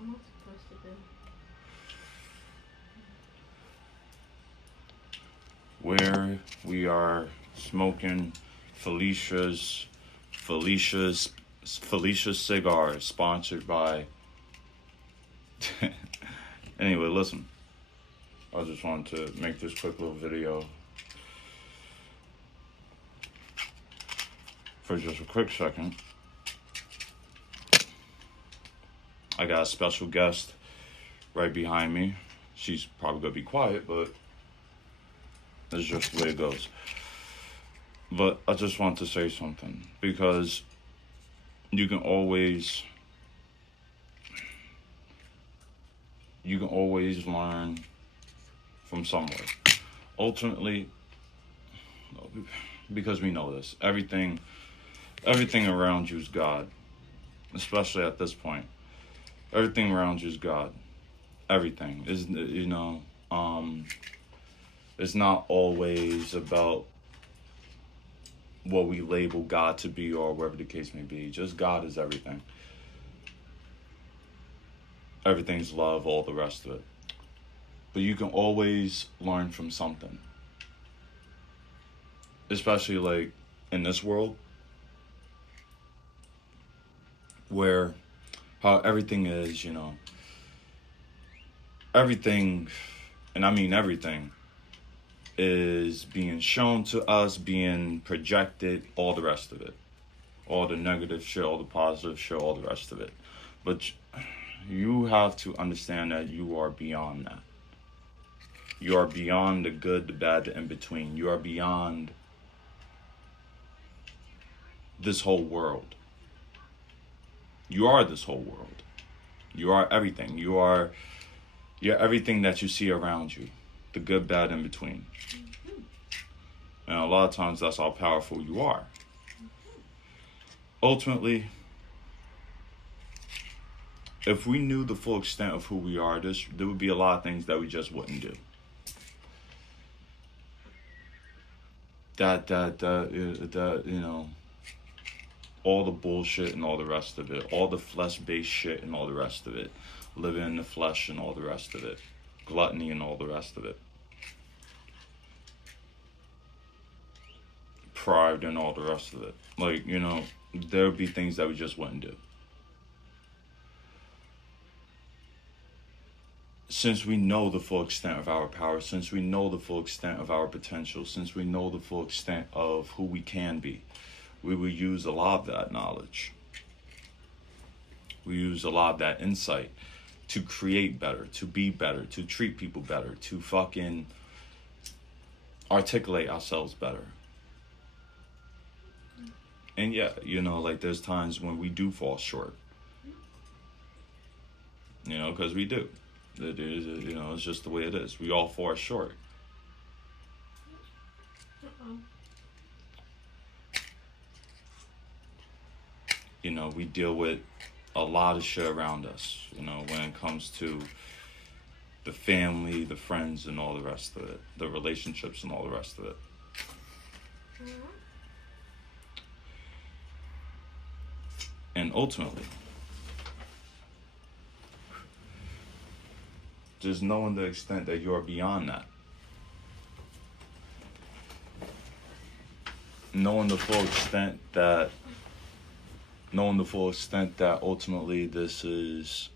am I supposed to do? Where we are smoking Felicia's Felicia's Felicia cigars, sponsored by. Anyway, listen. I just wanted to make this quick little video for just a quick second. I got a special guest right behind me. She's probably gonna be quiet, but that's just the way it goes. But I just want to say something, because you can always learn from somewhere. Ultimately, because we know this, everything around you is God. Especially at this point, everything around you is God. Everything is, it's not always about what we label God to be, or whatever the case may be. Just God is everything. Everything's love, all the rest of it. But you can always learn from something. Especially like in this world, where how everything is, everything, and I mean everything, is being shown to us, being projected, all the rest of it. All the negative shit, all the positive shit, all the rest of it. But you have to understand that you are beyond that. You are beyond the good, the bad, the in between. You are beyond this whole world. You are this whole world. You are everything. You're everything that you see around you. The good, bad, in between. And a lot of times that's how powerful you are. Ultimately, if we knew the full extent of who we are, there would be a lot of things that we just wouldn't do. That all the bullshit and all the rest of it, all the flesh-based shit and all the rest of it, living in the flesh and all the rest of it, gluttony and all the rest of it, pride and all the rest of it. Like, there would be things that we just wouldn't do. Since we know the full extent of our power, since we know the full extent of our potential, since we know the full extent of who we can be, we will use a lot of that knowledge. We use a lot of that insight to create better, to be better, to treat people better, to fucking articulate ourselves better. And yeah, like there's times when we do fall short. Because we do. It is, it's just the way it is. We all fall short. We deal with a lot of shit around us, when it comes to the family, the friends, and all the rest of it, the relationships and all the rest of it. And ultimately, just knowing the extent that you're beyond that. Knowing the full extent that ultimately this is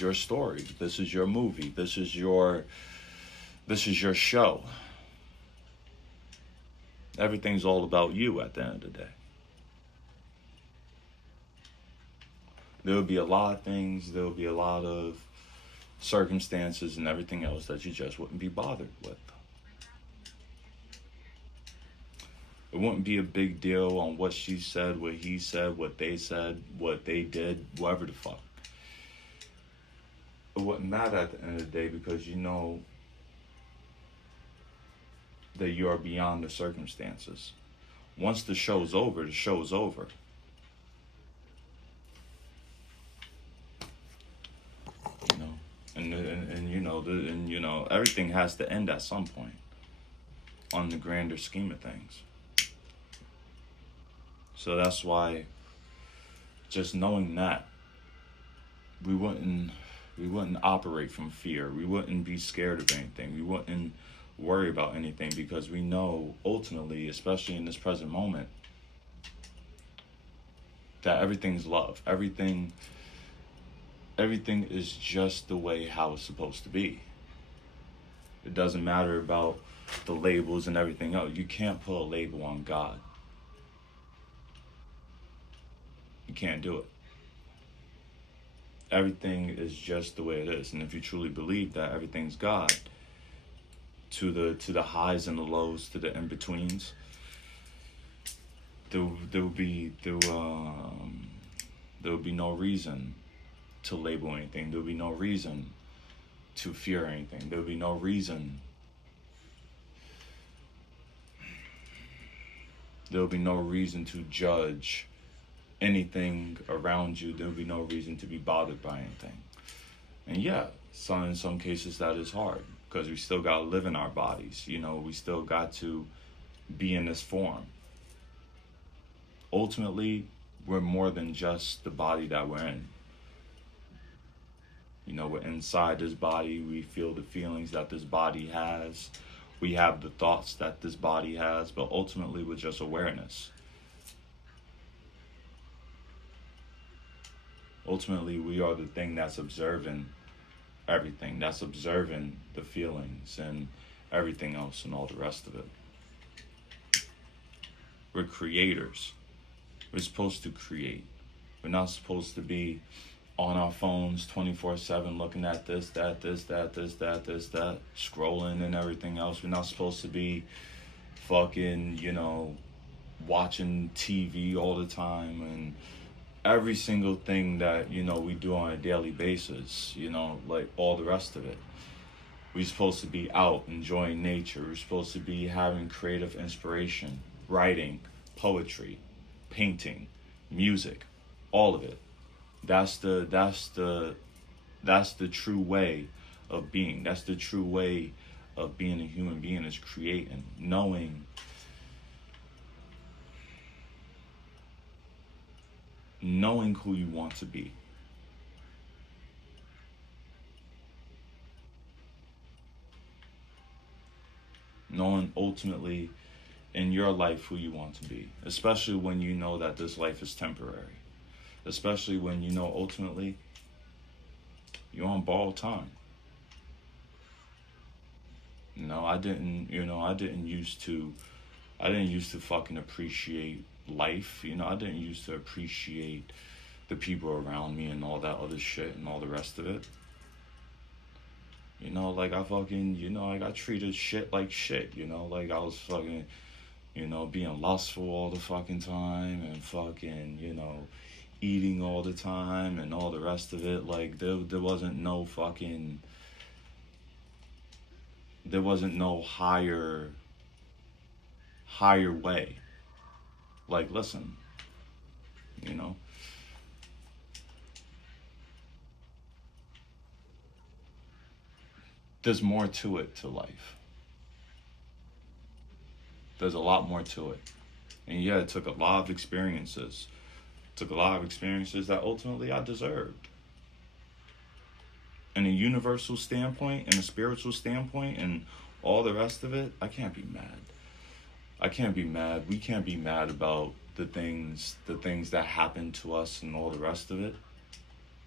your story, this is your movie, this is your show. Everything's all about you at the end of the day. There will be a lot of things, there will be a lot of circumstances and everything else that you just wouldn't be bothered with. It wouldn't be a big deal on what she said, what he said, what they did, whatever the fuck. It wouldn't matter at the end of the day, because you know that you are beyond the circumstances. Once the show's over, the show's over. And everything has to end at some point on the grander scheme of things. So that's why just knowing that we wouldn't we wouldn't operate from fear. We wouldn't be scared of anything. We wouldn't worry about anything because we know ultimately, especially in this present moment, that everything's love. Everything is just the way how it's supposed to be. It doesn't matter about the labels and everything else. You can't put a label on God. You can't do it. Everything is just the way it is. And if you truly believe that everything's God, to the highs and the lows, to the in-betweens, there would be no reason to label anything. There would be no reason to fear anything. There would be no reason. There would be no reason to judge anything around you. There would be no reason to be bothered by anything. And yeah, in some cases that is hard because we still got to live in our bodies. You know, we still got to be in this form. Ultimately, we're more than just the body that we're in. You know, we're inside this body. We feel the feelings that this body has. We have the thoughts that this body has, but ultimately we're just awareness. Ultimately, we are the thing that's observing everything, that's observing the feelings and everything else and all the rest of it. We're creators. We're supposed to create. We're not supposed to be on our phones 24/7 looking at this, that, scrolling and everything else. We're not supposed to be fucking, watching TV all the time and every single thing that, we do on a daily basis, like all the rest of it. We're supposed to be out enjoying nature. We're supposed to be having creative inspiration, writing, poetry, painting, music, all of it. That's the true way of being. That's the true way of being a human being, is creating, knowing who you want to be. Knowing ultimately in your life who you want to be, especially when you know that this life is temporary. Especially when you know ultimately you're on borrowed time. I didn't used to fucking appreciate life. I didn't used to appreciate the people around me and all that other shit and all the rest of it. Like I fucking, I got treated shit like shit, like I was fucking, being lustful all the fucking time and fucking, eating all the time and all the rest of it. Like there wasn't no higher way. Like listen, there's more to it, to life. There's a lot more to it. And yeah, it took a lot of experiences. That ultimately I deserved. In a universal standpoint, in a spiritual standpoint, and all the rest of it, I can't be mad. We can't be mad about the things that happen to us and all the rest of it.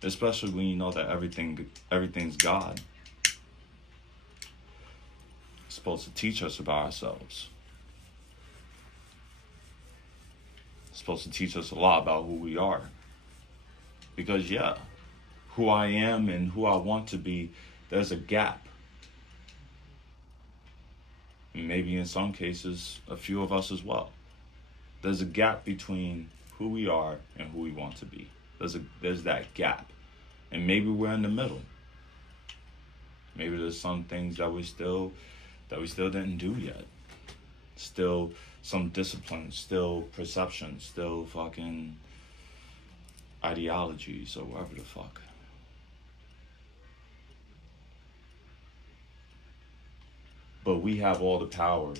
Especially when you know that everything's God. It's supposed to teach us about ourselves. It's supposed to teach us a lot about who we are. Because yeah, who I am and who I want to be, there's a gap. Maybe in some cases, a few of us as well. There's a gap between who we are and who we want to be. There's that gap. And maybe we're in the middle. Maybe there's some things that we still didn't do yet. Still some discipline, still perception, still fucking ideologies or whatever the fuck. But we have all the power.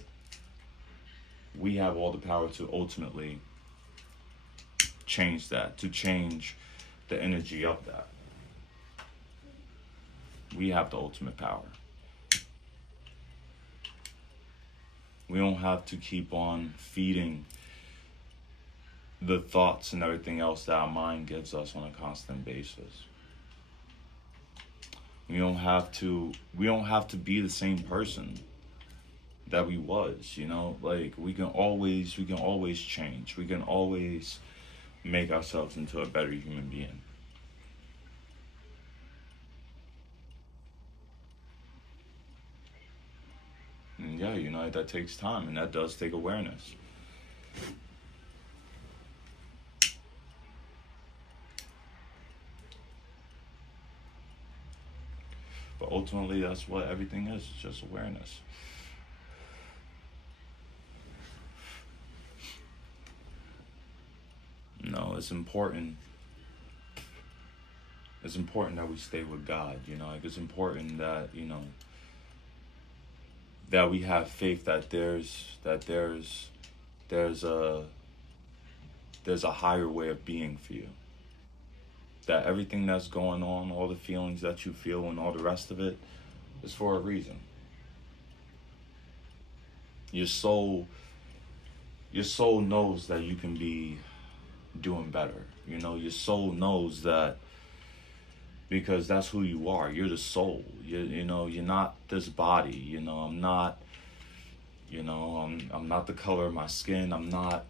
We have all the power to ultimately change that, to change the energy of that. We have the ultimate power. We don't have to keep on feeding the thoughts and everything else that our mind gives us on a constant basis. We don't have to be the same person that we was, like we can always change. We can always make ourselves into a better human being. And yeah, that takes time and that does take awareness. But ultimately that's what everything is, just awareness. It's important. It's important that we stay with God, like it's important that, that we have faith that there's a higher way of being for you. That everything that's going on, all the feelings that you feel and all the rest of it is for a reason. Your soul your soul knows that you can be doing better. Your soul knows that because that's who you are. You're the soul. You're not this body. I'm not the color of my skin. I'm not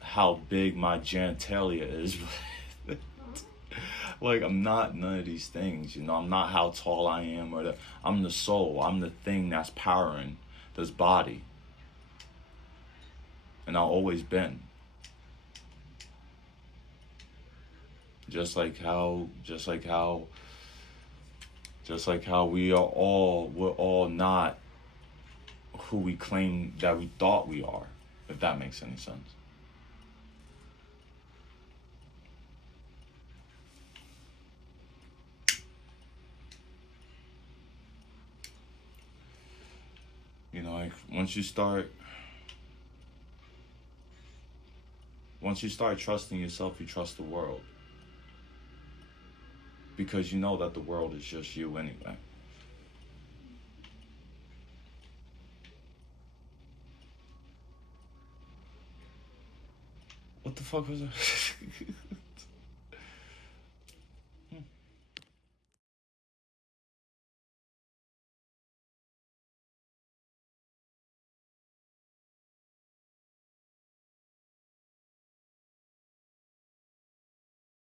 how big my genitalia is. Like I'm not none of these things. I'm not how tall I am I'm the soul. I'm the thing that's powering this body. And I've always been. Just like how we're all not who we claim that we thought we are, if that makes any sense. Like once you start trusting yourself, you trust the world. Because you know that the world is just you anyway. What the fuck was that?